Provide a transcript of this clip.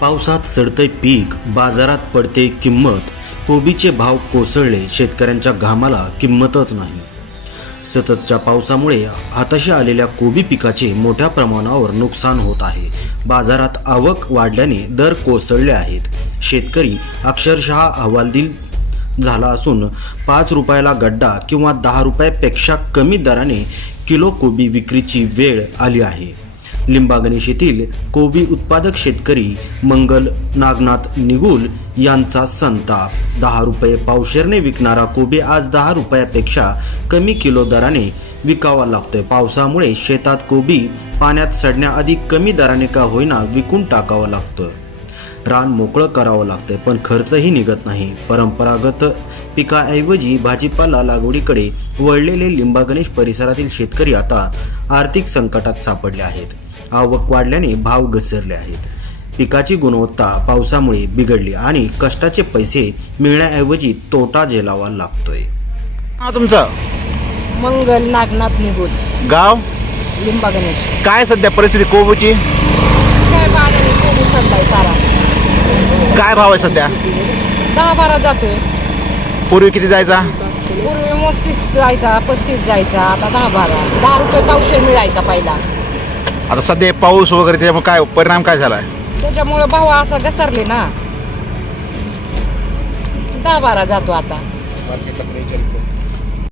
पावसात सडतंय पीक, बाजारात पडते किंमत, कोबीचे भाव कोसळले, शेतकऱ्यांच्या घामाला किंमतच नाही. सततच्या पावसामुळे हाताशी आलेल्या कोबी पिकाचे मोठ्या प्रमाणावर नुकसान होत आहे. बाजारात आवक वाढल्याने दर कोसळले आहेत. शेतकरी अक्षरशः हवालदिल झाला असून 5 रुपयाला गड्डा किंवा 10 रुपयापेक्षा कमी दराने किलो कोबी विक्रीची वेळ आली आहे. लिंबागणेश येथील कोबी उत्पादक शेतकरी मंगल नागनाथ निगुल यांचा संताप. 10 रुपये पावशेरने विकणारा कोबी आज 10 रुपयापेक्षा कमी किलो दराने विकावा लागतोय. पावसामुळे शेतात कोबी पाण्यात सडण्याआधी कमी दराने का होईना विकून टाकावा लागतोय. रान मोकळं करावं लागतंय, पण खर्चही निघत नाही. परंपरागत पिकाऐवजी भाजीपाला लागवडीकडे वळलेले लिंबागणेश परिसरातील शेतकरी आता आर्थिक संकटात सापडले आहेत. आवक वाढल्याने भाव घसरले आहेत. पिकाची गुणवत्ता पावसामुळे बिघडली आणि कष्टाचे पैसे मिळण्याऐवजी तोटा झेलावा लागतोय. तुमचं मंगल नागनाथ निगुल, गाव लिंबागणेश. काय सध्या परिस्थिती कोबीची? काय बाजारात कोबी चढलाय सारा. काय भाव आहे सध्या? 10-12 जातोय. पूर्वी किती जायचा? पूर्वी 35 जायचा, 35 जायचा, आता 10-12. 10 रुपये पावशेर मिळायचा पहिला. आता सध्या पाऊस वगैरे त्याच्यामुळे काय परिणाम काय झालाय? त्याच्यामुळे भाव असा घसरले ना. 10-12 जातो आता.